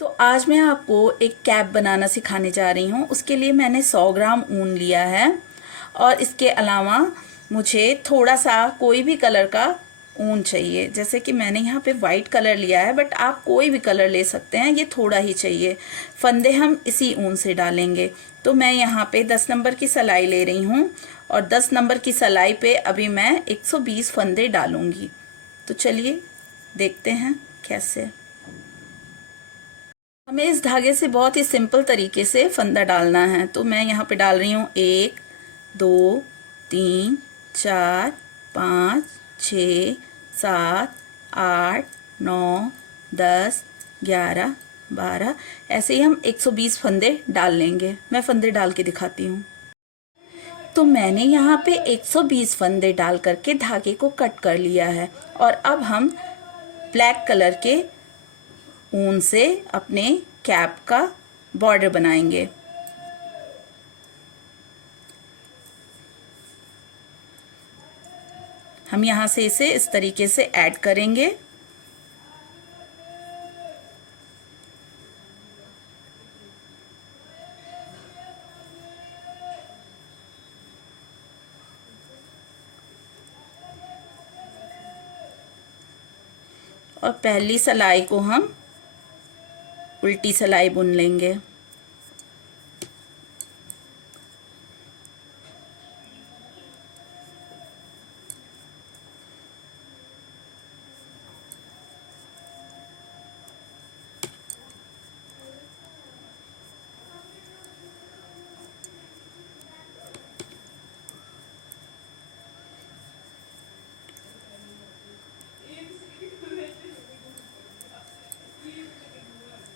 तो आज मैं आपको एक कैप बनाना सिखाने जा रही हूँ। उसके लिए मैंने 100 ग्राम ऊन लिया है और इसके अलावा मुझे थोड़ा सा कोई भी कलर का ऊन चाहिए। जैसे कि मैंने यहाँ पे वाइट कलर लिया है, बट आप कोई भी कलर ले सकते हैं, ये थोड़ा ही चाहिए। फंदे हम इसी ऊन से डालेंगे। तो मैं यहाँ पे 10 नंबर की सिलाई ले रही हूँ और 10 नंबर की सिलाई पे अभी मैं 120 फंदे डालूंगी। तो चलिए देखते हैं कैसे। हमें इस धागे से बहुत ही सिंपल तरीके से फंदा डालना है। तो मैं यहाँ पे डाल रही हूँ 1 2 3 4 5 6 7 8 9 10 11 12, ऐसे ही हम 120 फंदे डाल लेंगे। मैं फंदे डाल के दिखाती हूँ। तो मैंने यहाँ पे 120 फंदे डाल करके धागे को कट कर लिया है और अब हम ब्लैक कलर के ऊन से अपने कैप का बॉर्डर बनाएंगे। हम यहाँ से इसे इस तरीके से ऐड करेंगे। और पहली सिलाई को हम उल्टी सिलाई बुन लेंगे।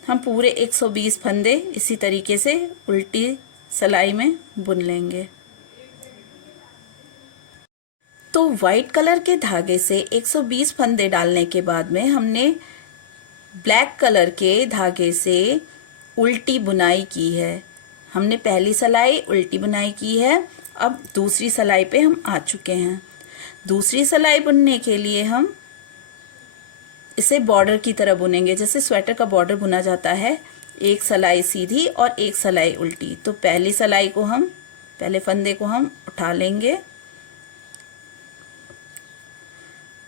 हम पूरे 120 फंदे इसी तरीके से उल्टी सिलाई में बुन लेंगे। तो वाइट कलर के धागे से 120 फंदे डालने के बाद में हमने ब्लैक कलर के धागे से उल्टी बुनाई की है। हमने पहली सिलाई उल्टी बुनाई की है। अब दूसरी सिलाई पे हम आ चुके हैं। दूसरी सिलाई बुनने के लिए हम इसे बॉर्डर की तरह बुनेंगे, जैसे स्वेटर का बॉर्डर बुना जाता है। एक सिलाई सीधी और एक सिलाई उल्टी। तो पहली सिलाई को हम पहले फंदे को हम उठा लेंगे।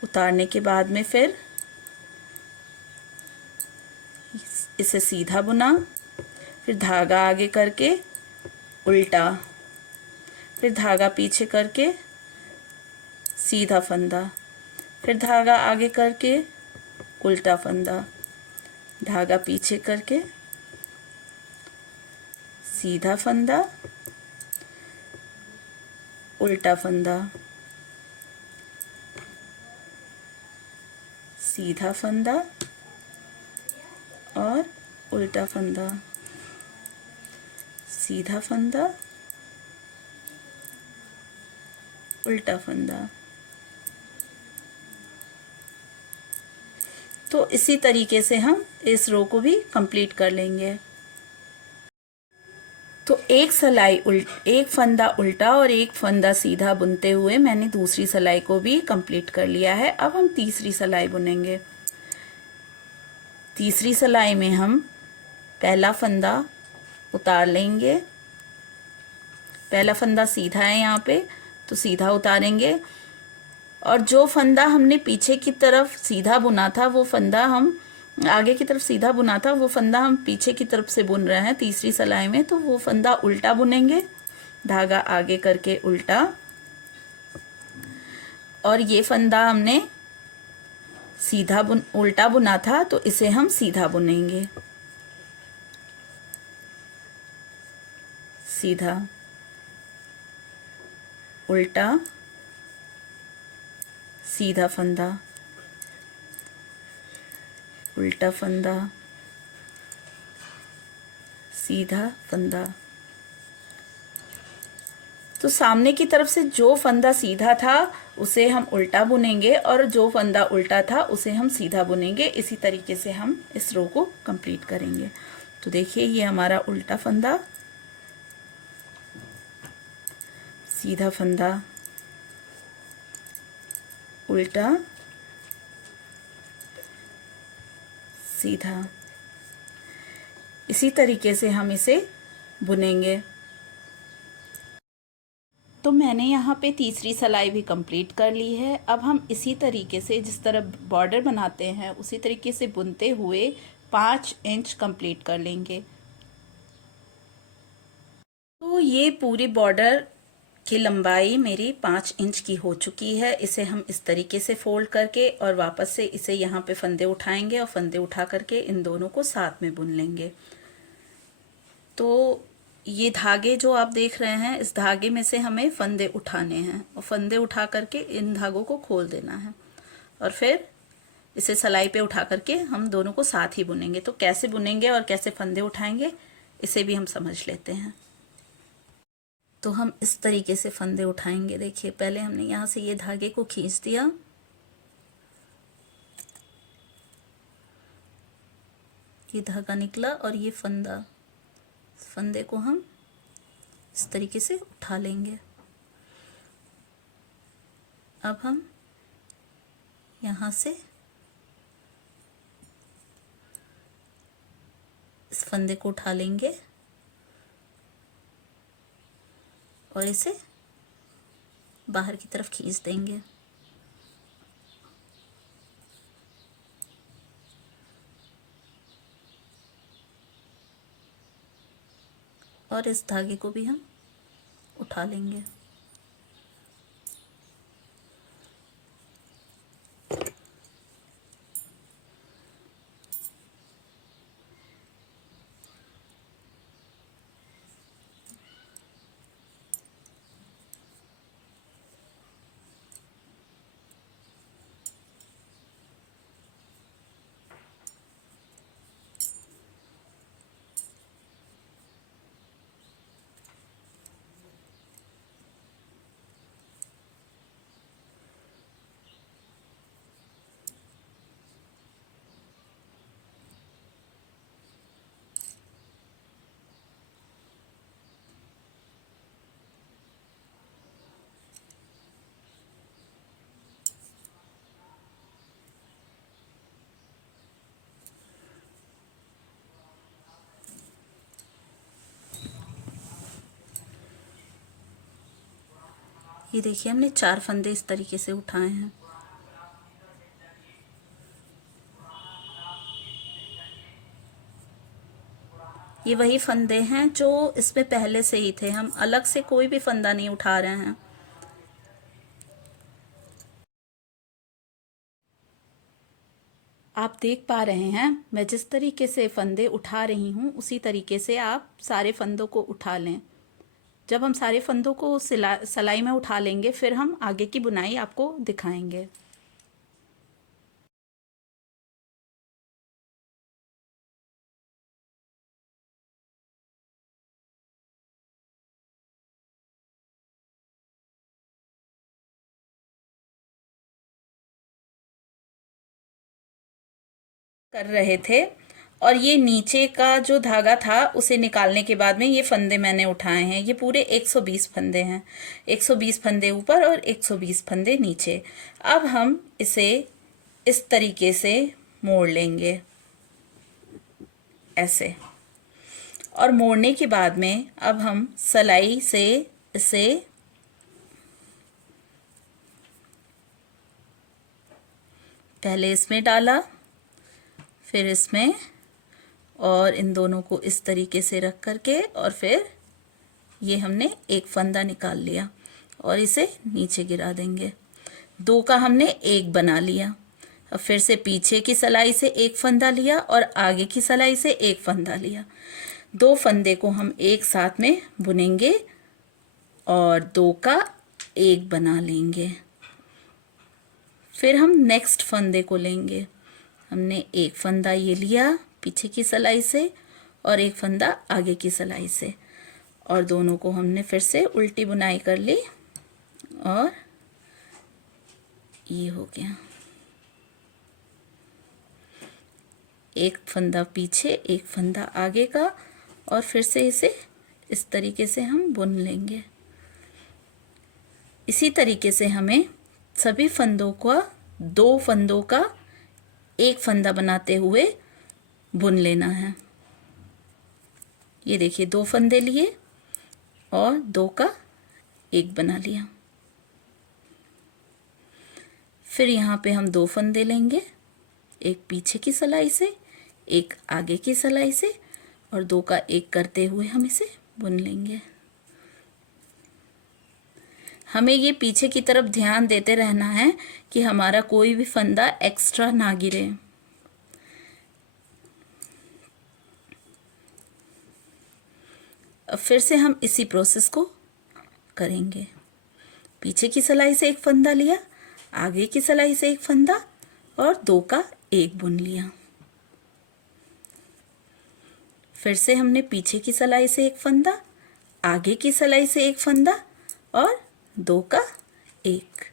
उतारने के बाद में फिर इसे सीधा बुना, फिर धागा आगे करके उल्टा, फिर धागा पीछे करके सीधा फंदा, फिर धागा आगे करके उल्टा फंदा, धागा पीछे करके सीधा फंदा, उल्टा फंदा, सीधा फंदा और उल्टा फंदा, सीधा फंदा, उल्टा फंदा। तो इसी तरीके से हम इस रो को भी कंप्लीट कर लेंगे। तो एक फंदा उल्टा और एक फंदा सीधा बुनते हुए मैंने दूसरी सिलाई को भी कंप्लीट कर लिया है। अब हम तीसरी सिलाई बुनेंगे। तीसरी सिलाई में हम पहला फंदा उतार लेंगे। पहला फंदा सीधा है यहाँ पे, तो सीधा उतारेंगे। और जो फंदा हमने पीछे की तरफ सीधा बुना था, वो फंदा हम आगे की तरफ सीधा बुना था, वो फंदा हम पीछे की तरफ से बुन रहे हैं तीसरी सिलाई में। तो वो फंदा उल्टा बुनेंगे, धागा आगे करके उल्टा। और ये फंदा हमने उल्टा बुना था, तो इसे हम सीधा बुनेंगे। सीधा, उल्टा, सीधा फंदा, उल्टा फंदा, सीधा फंदा। तो सामने की तरफ से जो फंदा सीधा था उसे हम उल्टा बुनेंगे और जो फंदा उल्टा था उसे हम सीधा बुनेंगे। इसी तरीके से हम इस रो को कंप्लीट करेंगे। तो देखिए, ये हमारा उल्टा फंदा, सीधा फंदा, उल्टा, सीधा, इसी तरीके से हम इसे बुनेंगे। तो मैंने यहाँ पे तीसरी सिलाई भी कंप्लीट कर ली है। अब हम इसी तरीके से जिस तरह बॉर्डर बनाते हैं उसी तरीके से बुनते हुए 5 इंच कंप्लीट कर लेंगे। तो ये पूरी बॉर्डर की लंबाई मेरी 5 इंच की हो चुकी है। इसे हम इस तरीके से फोल्ड करके और वापस से इसे यहाँ पे फंदे उठाएंगे और फंदे उठा करके इन दोनों को साथ में बुन लेंगे। तो ये धागे जो आप देख रहे हैं, इस धागे में से हमें फंदे उठाने हैं और फंदे उठा करके इन धागों को खोल देना है और फिर इसे सिलाई पे उठा करके हम दोनों को साथ ही बुनेंगे। तो कैसे बुनेंगे और कैसे फंदे उठाएंगे इसे भी हम समझ लेते हैं। तो हम इस तरीके से फंदे उठाएंगे। देखिए, पहले हमने यहाँ से ये धागे को खींच दिया, ये धागा निकला और ये फंदे को हम इस तरीके से उठा लेंगे। अब हम यहाँ से इस फंदे को उठा लेंगे और इसे बाहर की तरफ खींच देंगे। और इस धागे को भी हम उठा लेंगे। ये देखिए, हमने 4 फंदे इस तरीके से उठाए हैं। ये वही फंदे हैं जो इसमें पहले से ही थे, हम अलग से कोई भी फंदा नहीं उठा रहे हैं। आप देख पा रहे हैं मैं जिस तरीके से फंदे उठा रही हूँ उसी तरीके से आप सारे फंदों को उठा लें। जब हम सारे फंदों को सिलाई में उठा लेंगे फिर हम आगे की बुनाई आपको दिखाएंगे। कर रहे थे और ये नीचे का जो धागा था उसे निकालने के बाद में ये फंदे मैंने उठाए हैं। ये पूरे 120 फंदे हैं, 120 फंदे ऊपर और 120 फंदे नीचे। अब हम इसे इस तरीके से मोड़ लेंगे ऐसे, और मोड़ने के बाद में अब हम सिलाई से इसे पहले इसमें डाला, फिर इसमें, और इन दोनों को इस तरीके से रख करके और फिर ये हमने एक फंदा निकाल लिया और इसे नीचे गिरा देंगे। 2 का हमने 1 बना लिया। अब फिर से पीछे की सिलाई से 1 फंदा लिया और आगे की सिलाई से 1 फंदा लिया। 2 फंदे को हम एक साथ में बुनेंगे और 2 का 1 बना लेंगे। फिर हम नेक्स्ट फंदे को लेंगे। हमने 1 फंदा ये लिया पीछे की सिलाई से और 1 फंदा आगे की सिलाई से, और दोनों को हमने फिर से उल्टी बुनाई कर ली और ये हो गया। 1 फंदा पीछे 1 फंदा आगे का, और फिर से इसे इस तरीके से हम बुन लेंगे। इसी तरीके से हमें सभी फंदों का 2 फंदों का 1 फंदा बनाते हुए बुन लेना है। ये देखिए 2 फंदे लिए और 2 का 1 बना लिया। फिर यहाँ पे हम 2 फंदे लेंगे, एक पीछे की सिलाई से, एक आगे की सिलाई से, और 2 का 1 करते हुए हम इसे बुन लेंगे। हमें ये पीछे की तरफ ध्यान देते रहना है कि हमारा कोई भी फंदा एक्स्ट्रा ना गिरे। अब फिर से हम इसी प्रोसेस को करेंगे। पीछे की सिलाई से 1 फंदा लिया, आगे की सिलाई से 1 फंदा और 2 का 1 बुन लिया। फिर से हमने पीछे की सिलाई से 1 फंदा, आगे की सिलाई से 1 फंदा और 2 का 1।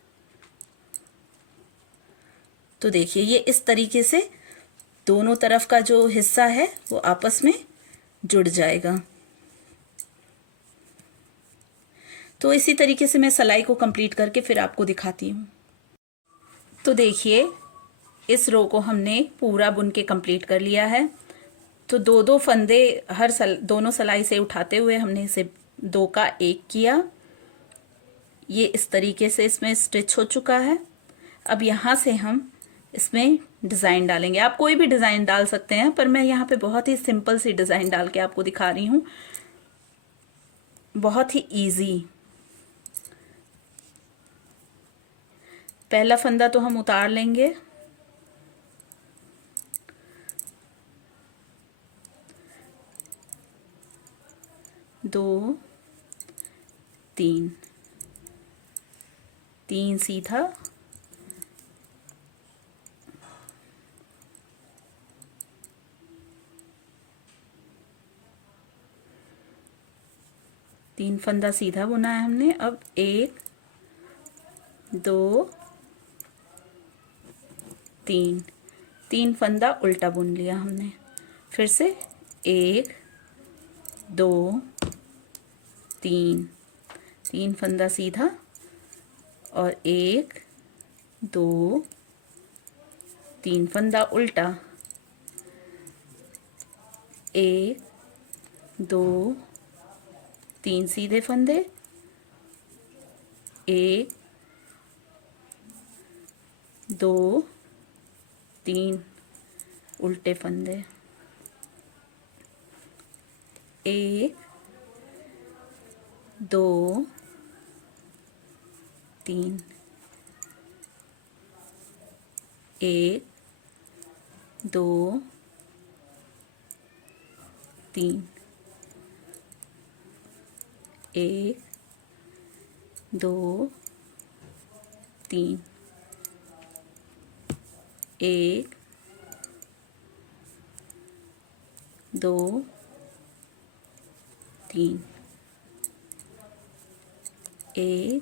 तो देखिए ये इस तरीके से दोनों तरफ का जो हिस्सा है वो आपस में जुड़ जाएगा। तो इसी तरीके से मैं सिलाई को कंप्लीट करके फिर आपको दिखाती हूँ। तो देखिए इस रो को हमने पूरा बुन के कंप्लीट कर लिया है। तो 2-2 फंदे दोनों सिलाई से उठाते हुए हमने इसे 2 का 1 किया। ये इस तरीके से इसमें स्टिच हो चुका है। अब यहाँ से हम इसमें डिज़ाइन डालेंगे। आप कोई भी डिज़ाइन डाल सकते हैं, पर मैं यहाँ पे बहुत ही सिंपल सी डिज़ाइन डाल के आपको दिखा रही हूँ, बहुत ही इजी। पहला फंदा तो हम उतार लेंगे, दो, तीन, 3 सीधा, तीन फंदा सीधा बुना है हमने। अब 1 2 3, 3 फंदा उल्टा बुन लिया हमने। फिर से 1 2 3, 3 फंदा सीधा और 1 2 3 फंदा उल्टा, 1 2 3 सीधे फंदे, 1 2 3 उल्टे फंदे, 1 2 3, 1 2 3, 1 2 3, 1 2 3, 1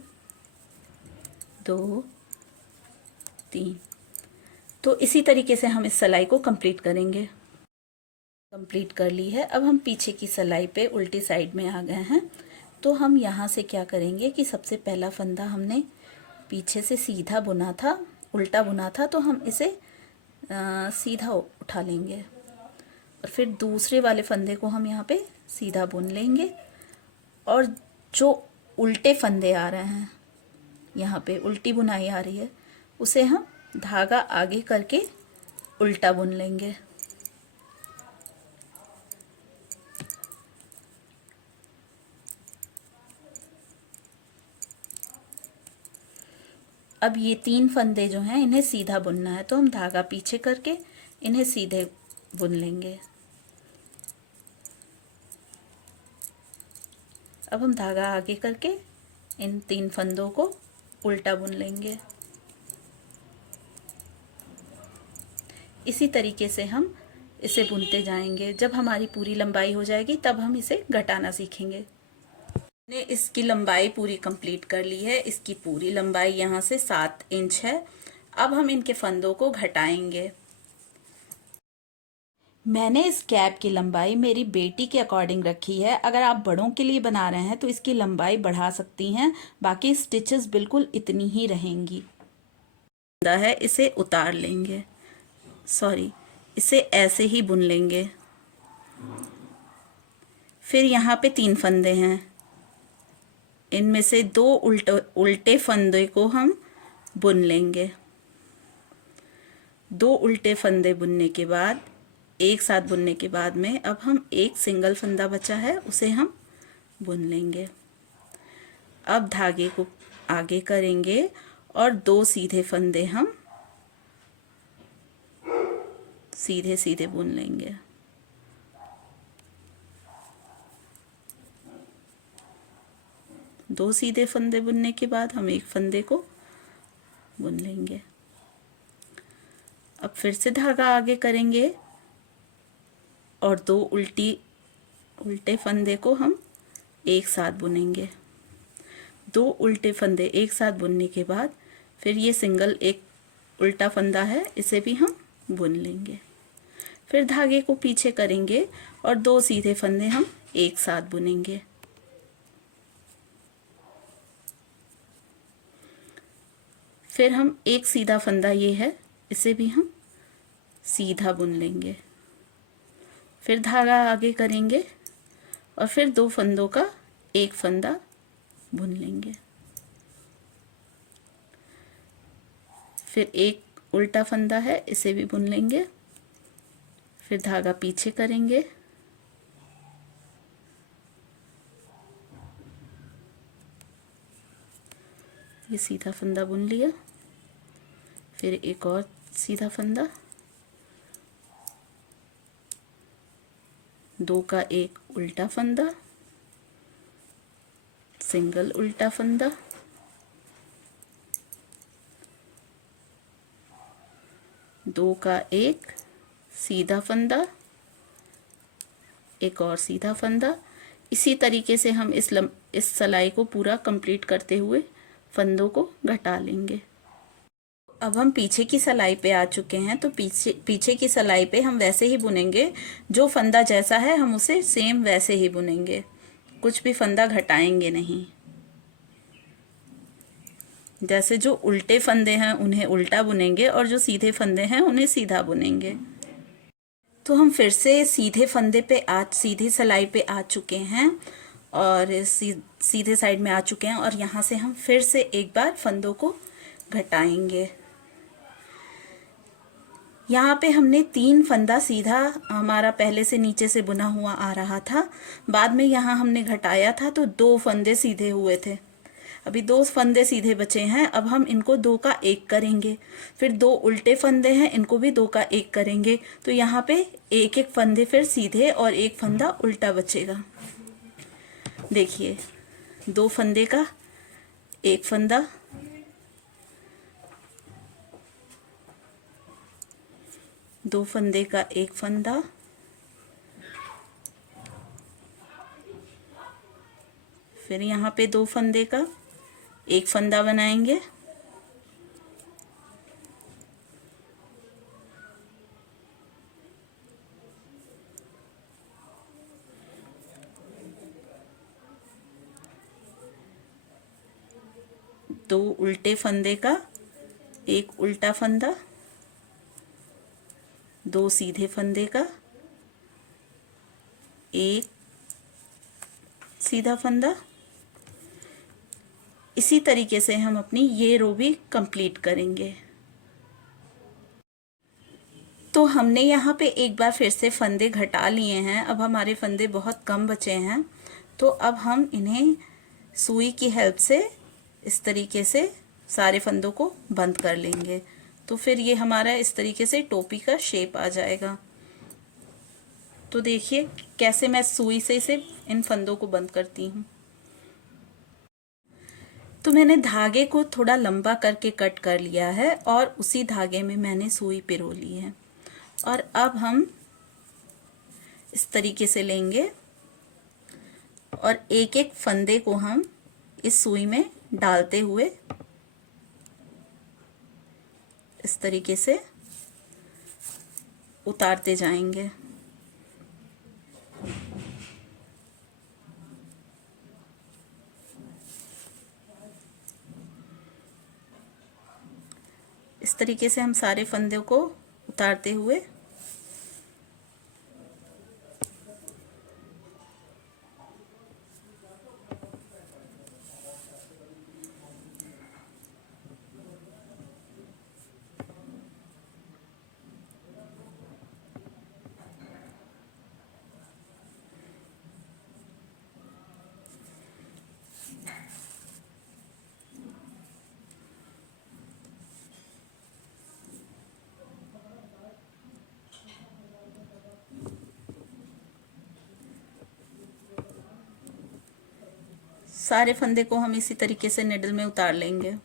2 3। तो इसी तरीके से हम इस सिलाई को कंप्लीट करेंगे। कंप्लीट कर ली है। अब हम पीछे की सिलाई पे उल्टी साइड में आ गए हैं। तो हम यहाँ से क्या करेंगे कि सबसे पहला फंदा हमने पीछे से सीधा बुना था, उल्टा बुना था, तो हम इसे सीधा उठा लेंगे और फिर दूसरे वाले फंदे को हम यहाँ पे सीधा बुन लेंगे। और जो उल्टे फंदे आ रहे हैं, यहाँ पे उल्टी बुनाई आ रही है, उसे हम धागा आगे करके उल्टा बुन लेंगे। अब ये 3 फंदे जो हैं इन्हें सीधा बुनना है, तो हम धागा पीछे करके इन्हें सीधे बुन लेंगे। अब हम धागा आगे करके इन 3 फंदों को उल्टा बुन लेंगे। इसी तरीके से हम इसे बुनते जाएंगे। जब हमारी पूरी लंबाई हो जाएगी तब हम इसे घटाना सीखेंगे। ने इसकी लंबाई पूरी कंप्लीट कर ली है। इसकी पूरी लंबाई यहाँ से 7 इंच है। अब हम इनके फंदों को घटाएंगे। मैंने इस कैप की लंबाई मेरी बेटी के अकॉर्डिंग रखी है। अगर आप बड़ों के लिए बना रहे हैं तो इसकी लंबाई बढ़ा सकती हैं, बाकी स्टिचेस बिल्कुल इतनी ही रहेंगी। फंदा है, इसे उतार लेंगे, इसे ऐसे ही बुन लेंगे। फिर यहाँ पे 3 फंदे हैं, इनमें से 2 उल्टे फंदे को हम बुन लेंगे। 2 उल्टे फंदे बुनने के बाद, एक साथ बुनने के बाद में अब हम एक सिंगल फंदा बचा है उसे हम बुन लेंगे। अब धागे को आगे करेंगे और 2 सीधे फंदे हम सीधे सीधे बुन लेंगे। दो सीधे फंदे बुनने के बाद हम एक फंदे को बुन लेंगे। अब फिर से धागा आगे करेंगे और 2 उल्टे फंदे को हम एक साथ बुनेंगे। 2 उल्टे फंदे एक साथ बुनने के बाद फिर ये सिंगल एक उल्टा फंदा है, इसे भी हम बुन लेंगे। फिर धागे को पीछे करेंगे और 2 सीधे फंदे हम एक साथ बुनेंगे। फिर हम एक सीधा फंदा ये है, इसे भी हम सीधा बुन लेंगे। फिर धागा आगे करेंगे और फिर 2 फंदों का एक फंदा बुन लेंगे। फिर एक उल्टा फंदा है, इसे भी बुन लेंगे। फिर धागा पीछे करेंगे, ये सीधा फंदा बुन लिया। फिर एक और सीधा फंदा, 2 का एक उल्टा फंदा, सिंगल उल्टा फंदा, 2 का एक सीधा फंदा, एक और सीधा फंदा। इसी तरीके से हम इस सिलाई को पूरा कंप्लीट करते हुए फंदों को घटा लेंगे। अब हम पीछे की सिलाई पे आ चुके हैं, तो पीछे की सिलाई पे हम वैसे ही बुनेंगे, जो फंदा जैसा है हम उसे सेम वैसे ही बुनेंगे, कुछ भी फंदा घटाएंगे नहीं। जैसे जो उल्टे फंदे हैं उन्हें उल्टा बुनेंगे और जो सीधे फंदे हैं उन्हें सीधा बुनेंगे। तो हम फिर से सीधे फंदे पे सीधी सिलाई पे आ चुके हैं और सीधे साइड में आ चुके हैं, और यहाँ से हम फिर से एक बार फंदों को घटाएंगे। यहाँ पे हमने 3 फंदा सीधा हमारा पहले से नीचे से बुना हुआ आ रहा था, बाद में यहाँ हमने घटाया था तो 2 फंदे सीधे हुए थे। अभी 2 फंदे सीधे बचे हैं, अब हम इनको 2 का 1 करेंगे। फिर 2 उल्टे फंदे हैं, इनको भी 2 का 1 करेंगे। तो यहाँ पे एक एक फंदे फिर सीधे और एक फंदा उल्टा बचेगा। देखिए, 2 फंदे का 1 फंदा, 2 फंदे का 1 फंदा, फिर यहाँ पे 2 फंदे का 1 फंदा बनाएंगे, दो उल्टे फंदे का 1 उल्टा फंदा, 2 सीधे फंदे का 1 सीधा फंदा। इसी तरीके से हम अपनी ये रो भी कंप्लीट करेंगे। तो हमने यहाँ पे एक बार फिर से फंदे घटा लिए हैं। अब हमारे फंदे बहुत कम बचे हैं, तो अब हम इन्हें सुई की हेल्प से इस तरीके से सारे फंदों को बंद कर लेंगे। तो फिर ये हमारा इस तरीके से टोपी का शेप आ जाएगा। तो देखिए कैसे मैं सुई से इसे इन फंदों को बंद करती हूँ। तो मैंने धागे को थोड़ा लंबा करके कट कर लिया है और उसी धागे में मैंने सुई पिरो ली है। और अब हम इस तरीके से लेंगे और एक एक फंदे को हम इस सुई में डालते हुए इस तरीके से उतारते जाएंगे। इस तरीके से हम सारे फंदों को उतारते हुए सारे फंदे को हम इसी तरीके से निडल में उतार लेंगे।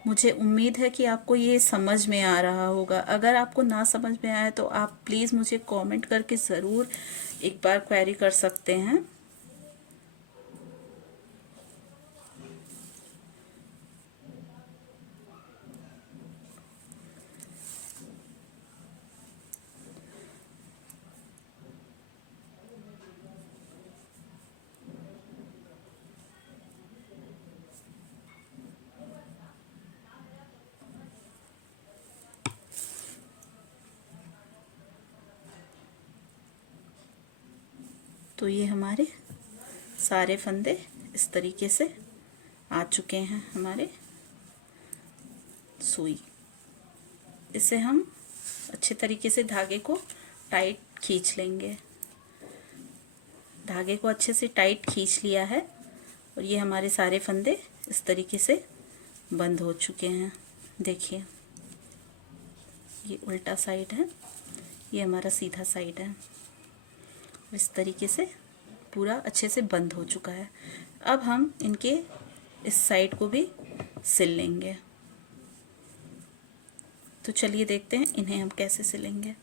मुझे उम्मीद है कि आपको ये समझ में आ रहा होगा। अगर आपको ना समझ में आया तो आप प्लीज़ मुझे कमेंट करके ज़रूर एक बार क्वेरी कर सकते हैं। तो ये हमारे सारे फंदे इस तरीके से आ चुके हैं हमारे सुई। इसे हम अच्छे तरीके से धागे को टाइट खींच लेंगे। धागे को अच्छे से टाइट खींच लिया है और ये हमारे सारे फंदे इस तरीके से बंद हो चुके हैं। देखिए, ये उल्टा साइड है, ये हमारा सीधा साइड है। इस तरीके से पूरा अच्छे से बंद हो चुका है। अब हम इनके इस साइड को भी सिल लेंगे। तो चलिए देखते हैं इन्हें हम कैसे सिलेंगे।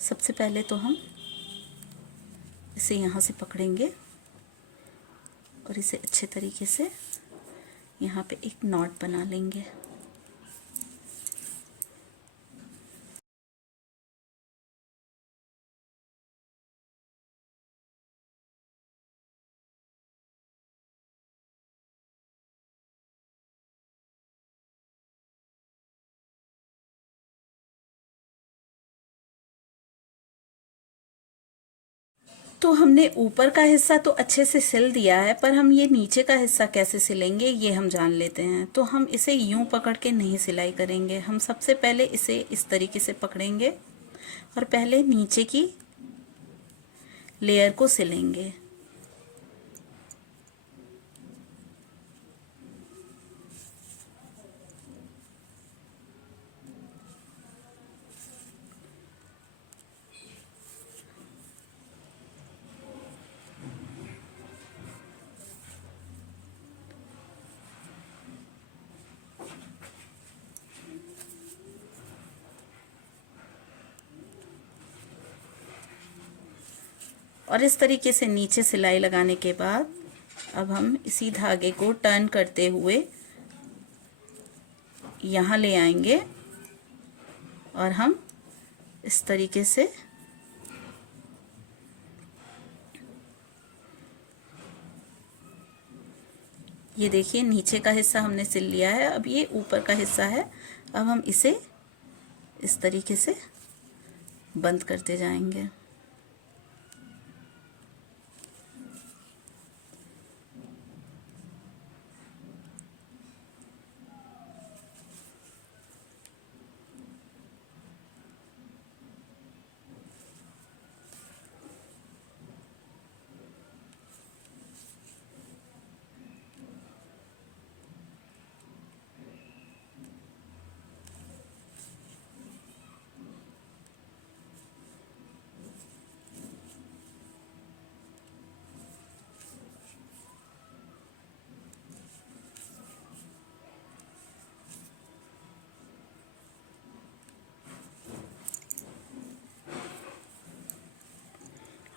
सबसे पहले तो हम इसे यहाँ से पकड़ेंगे और इसे अच्छे तरीके से यहाँ पे एक नॉट बना लेंगे। तो हमने ऊपर का हिस्सा तो अच्छे से सिल दिया है, पर हम ये नीचे का हिस्सा कैसे सिलेंगे ये हम जान लेते हैं। तो हम इसे यूं पकड़ के नहीं सिलाई करेंगे। हम सबसे पहले इसे इस तरीके से पकड़ेंगे और पहले नीचे की लेयर को सिलेंगे। और इस तरीके से नीचे सिलाई लगाने के बाद अब हम इसी धागे को टर्न करते हुए यहाँ ले आएंगे और हम इस तरीके से ये देखिए, नीचे का हिस्सा हमने सिल लिया है। अब ये ऊपर का हिस्सा है। अब हम इसे इस तरीके से बंद करते जाएंगे।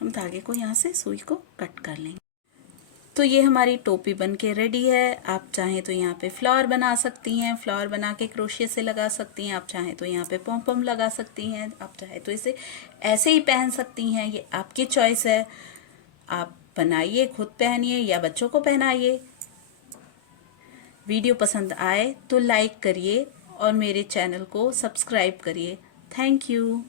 हम धागे को यहाँ से सुई को कट कर लेंगे। तो ये हमारी टोपी बनके रेडी है। आप चाहें तो यहाँ पे फ्लावर बना सकती हैं, फ्लावर बना के क्रोशिया से लगा सकती हैं। आप चाहें तो यहाँ पे पॉम पॉम लगा सकती हैं। आप चाहें तो इसे ऐसे ही पहन सकती हैं, ये आपकी चॉइस है। आप बनाइए, खुद पहनिए या बच्चों को पहनाइए। वीडियो पसंद आए तो लाइक करिए और मेरे चैनल को सब्सक्राइब करिए। Thank you.